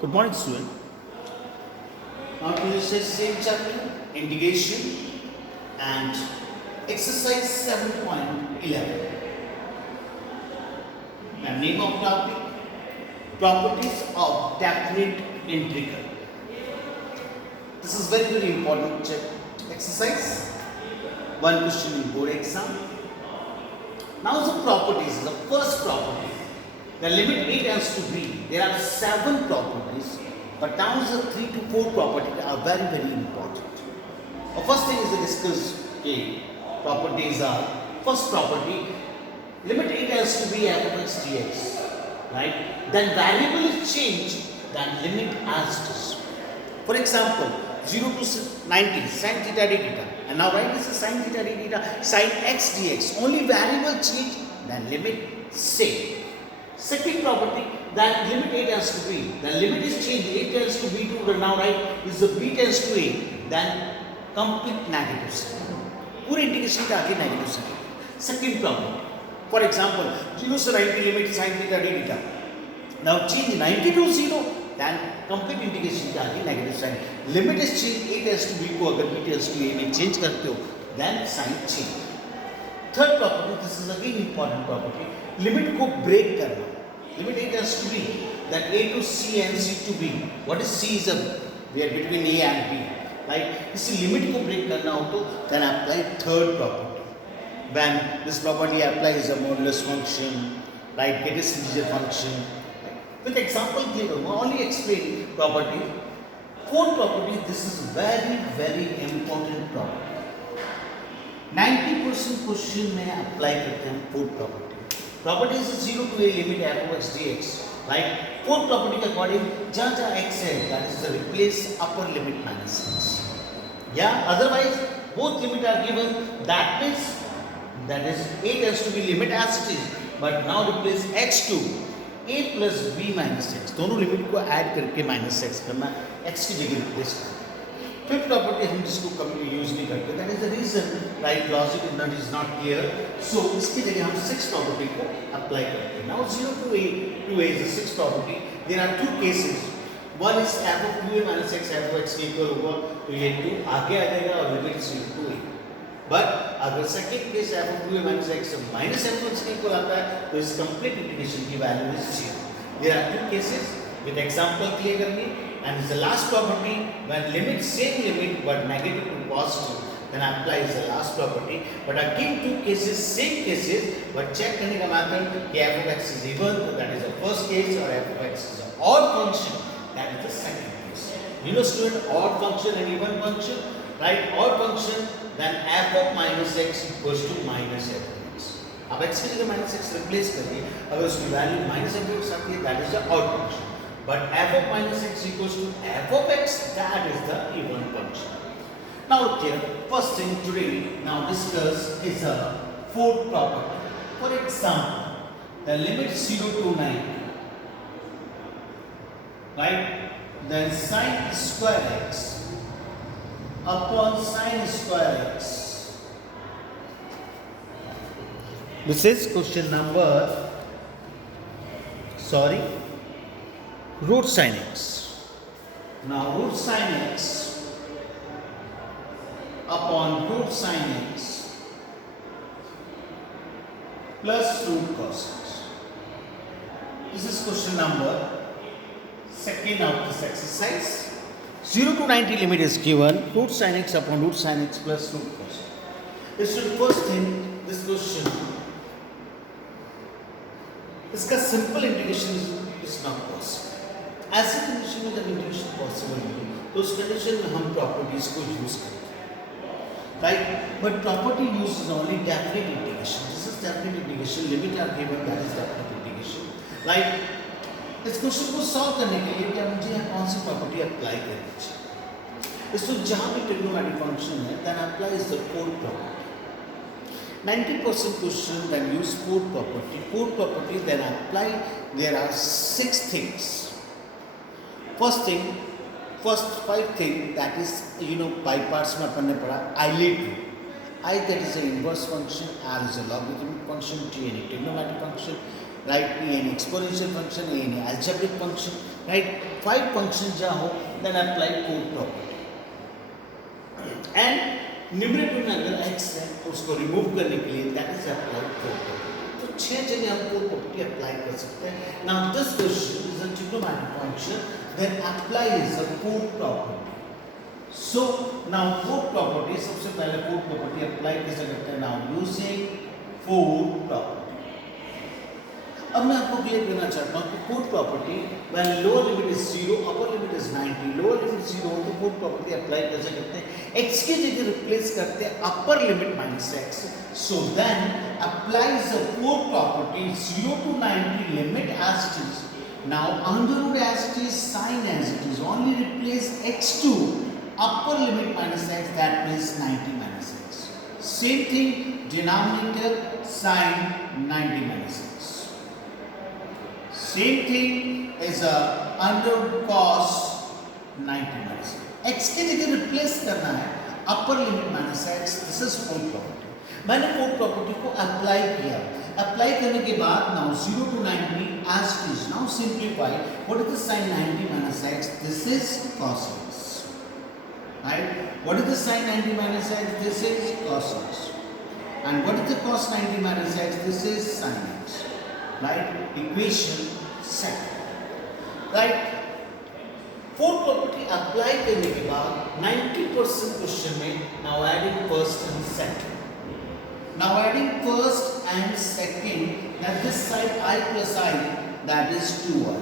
Good morning, student. Now to this same chapter, integration and exercise 7.11. And name of topic: properties of definite integral. This is very important exercise. One question in board exam. Now the properties. The first property. The limit A tends to B. There are 7 properties, but now the 3 to 4 properties are very important. The first thing is to discuss properties are: first property, limit A tends to B f of x dx, right? Then variable is changed, then limit as it is. For example, 0 to 90 sin theta d theta, and now write this as sin theta d theta sin x dx. Only variable change, then limit same. Second property, that limit A tends to B, the limit is changed, A tends to B to now right is the B tends to A, then complete negative sign. पूरे integration के आगे negative sign. Second problem, for example 0 से 90 limit sin theta d theta, now change 90 to 0, then complete integration के आगे negative sign. Limit is change, A tends to B को अगर B tends to A में change करते हो, then sign change. Third property, this is again important property, limit को break करना. Limit A tends to B, then A to C and C to B. What is C is we are between A and B. Right? इसी limit को break करना हो तो then apply third property. When this property applies a modulus function, right? Get a integer function. With example clear, only explain property. Fourth property, this is very important property. 90% question में apply करते हैं fourth property. Property is 0 to A limit f of x dx, right? Fourth property के according जहाँ x है, that is the replace upper limit minus x. Yeah, otherwise both limit are given. That means that is A tends to be limit as it is, but now replace x to A plus b minus x. दोनों limit को add करके minus x करना, x की जगह replace करना. Fifth property हम जिसको कभी यूज नहीं करते, that is the reason, right? Logic is not clear. So इसकी जगह हम sixth property को apply करते हैं. Now 0 to A is the sixth property. There are two cases. One is f of 2a minus x f of x के equal होगा, तो ये 2 आगे आ जाएगा और लिमिट 0 to A. But अगर second case f of 2a minus x minus f of x के equal आता है, तो इस कंप्लीट इंटीग्रेशन की value is 0. There are two cases. With example clear करनी. And is the last property, when limit same limit but negative to positive, then applies the last property. But again two cases, same cases, but check करने का method कि f of x is even, so that is the first case, or f of x is an odd function, that is the second case. You know student, odd function and even function, right? Odd function, then f of minus x equals to minus f of x. अब x की जगह minus x replace करिए, अगर उसकी value minus f of x आती है, that is the odd function. But f of minus x equals to f of x, that is the even function. Now here, first thing today now discuss is a fourth property. For example, the limit 0 to 90, right? Then sin square x upon sin square x. This is question number, root sin x. Now root sin x upon root sin x plus root cos x. This is question number second of this exercise. 0 to 90 limit is given, root sin x upon root sin x plus root cos x. This is the first thing, this question. इसका simple integration is not possible. ऐसी condition में जब integration possible नहीं, तो उस condition में हम properties को यूज करते हैं, right? But property use is only definite integration. This is definite integration. Limit are given, that is definite integration, right? इस क्वेश्चन को सॉल्व करने के लिए क्या मुझे यहाँ कौन सी प्रॉपर्टी अप्लाई करनी चाहिए? इसको जहाँ भी ट्रिग्नोमेट्रिक फंक्शन है, then apply is the fourth property. 90% question then use fourth property. Fourth property then apply. There are 6 things. First thing, first 5 thing, that is by parts में अपन ने पढ़ा I-ly2. I, that is an inverse function, R is a logarithmic function, T any trigonometric function, right? E any exponential function, A any algebraic function. right? 5 functions जहाँ हो then apply code property. And numerator में अगर x है तो उसको remove करने के लिए that is apply code property. तो 6 जगह हम code property apply कर सकते हैं. Now this question is a trigonometric function, then apply is a code property. So now code property, सबसे पहले code property apply कैसे करते हैं? Now using code property. अब मैं आपको क्लियर करना चाहता हूँ कि code property when lower limit is 0 upper limit is 90, lower limit 0 हो तो कोड प्रॉपर्टी अप्लाई कैसे करते हैं? x की जगह रिप्लेस करते हैं upper limit minus x. So then applies the code property 0 to 90 limit as it is. Now under root as it is, sine as it is, only replace x to upper limit minus x, that means 90 minus x. Same thing, denominator sin 90 minus x. Same thing is under cos 90 minus x की जगह replace करना है अपर limit minus x. This is code property. मैंने code property को apply किया. Apply करने के बाद now 0 to 90 as it is. Now simplify. What is the sin 90 minus x? This is cos x. Right? What is the sin 90 minus x? This is cos x. And what is the cos 90 minus x? This is sin x. Right? Equation second. Right? Fourth property apply करने के बाद 90% question में now adding first and second. Now adding first and second, that this side I plus I, that is 2i,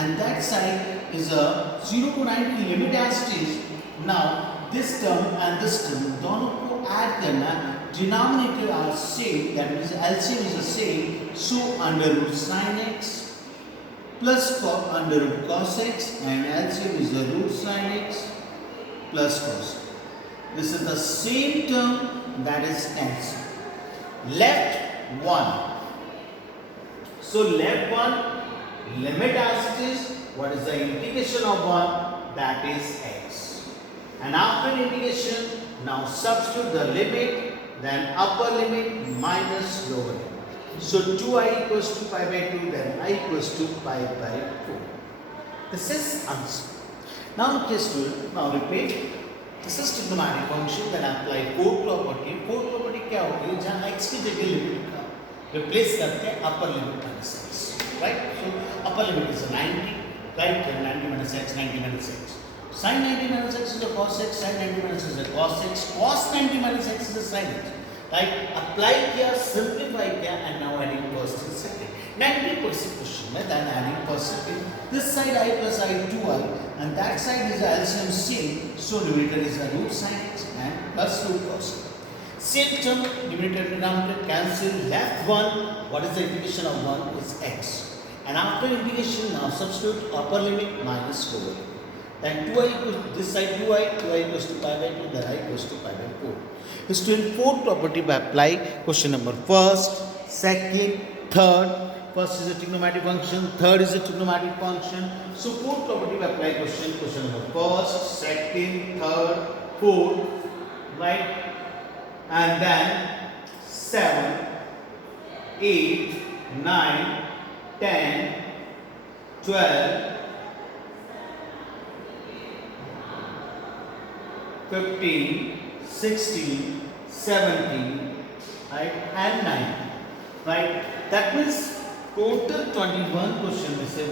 and that side is a 0 to 90 limit as it is. Now this term and this term दोनों को add करना, denominator are same, that means LCM is the same, so under root sin x plus under root cos x, and LCM is the root sin x plus cos. This is the same term, that is cancelled. Left 1. So left 1, limit as it is. What is the integration of 1? That is x. And after integration, now substitute the limit, then upper limit minus lower limit. So 2i equals to pi by 2, then I equals to pi by 4. This is answer. Now case 2, now repeat. This is trigonometric function, then apply code property. Code property क्या होती है? जहाँ x की जगह limit का replace करते हैं upper limit minus x. Right? So upper limit is 90, right? 90 minus x, 90 minus x. Sin 90 minus x is a cos x, sin 90 minus x is a cos x, cos 90 minus x is a sin x. Right? Apply किया, simplify किया, and now adding first and second. 90% question में then adding first second. This side I plus I 2i, and that side is LCM same, so numerator is a root sin x and plus root cos. Same term, numerator denominator cancel. Left 1, what is the integration of 1? Is x. And after integration, now substitute upper limit minus lower limit. Then 2i equals, this side 2i equals to pi by 2, then I equals to pi by 4. Student, fourth property by apply question number first, second, third. First is a trigonometric function, third is a trigonometric function. So fourth property by apply question number first, second, third, fourth, right? And then 7, 8, 9, 10, 12, 15, 16, 17, right, and 19, right? That means total 21 question में से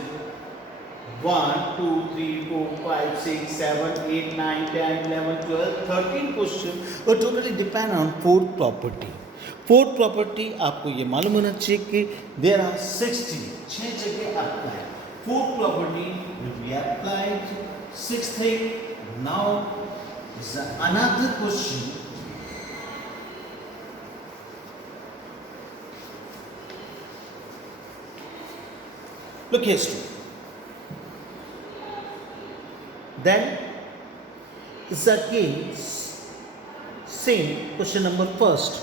1, 2, 3, 4, 5, 6, 7, 8, 9, 10, 11, 12, 13 question और totally depend on fourth property. Fourth property आपको ये मालूम होना चाहिए कि there are 60, 6 जगह apply. Fourth property will be applied. Sixth thing, now is another question. Look here, student. Then is again same question number first.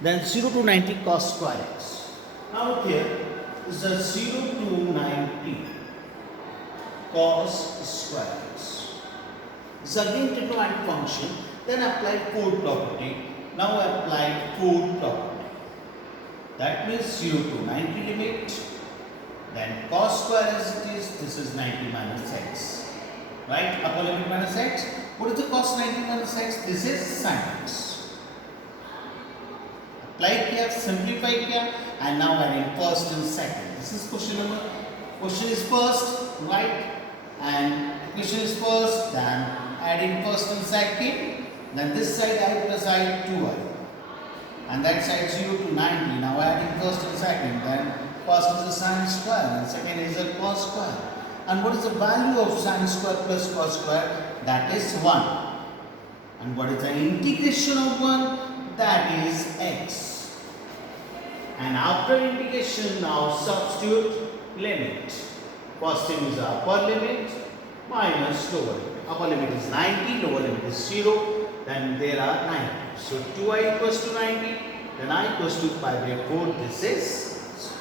Then 0 to 90 cos square x. Now here is the 0 to 90 cos square x. It's again trigonometric function. Then apply code property. Now apply code property. That means 0 to 90 limit. Then cos square as it is, this is 90 minus x. Right? Upper limit minus x. What is the cos 90 minus x? This is sin x. Apply here, simplify here, and now adding first and second. This is question number. Question is first, right? And question is first, then adding first and second. Then this side I plus I 2i. And that side 0 to 90. Now adding first and second. Then first is a sin square and second is a cos square. And what is the value of sin square plus cos square? That is 1. And what is the integration of 1? That is x. And after integration, now substitute limit. First thing is upper limit minus lower limit. Upper limit is 90, lower limit is 0. Then there are 90. So 2i equals to 90. Then I equals to pi by 4. This is.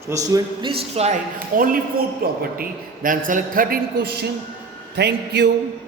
So student, please try only 4th property. Then select 13 question. Thank you.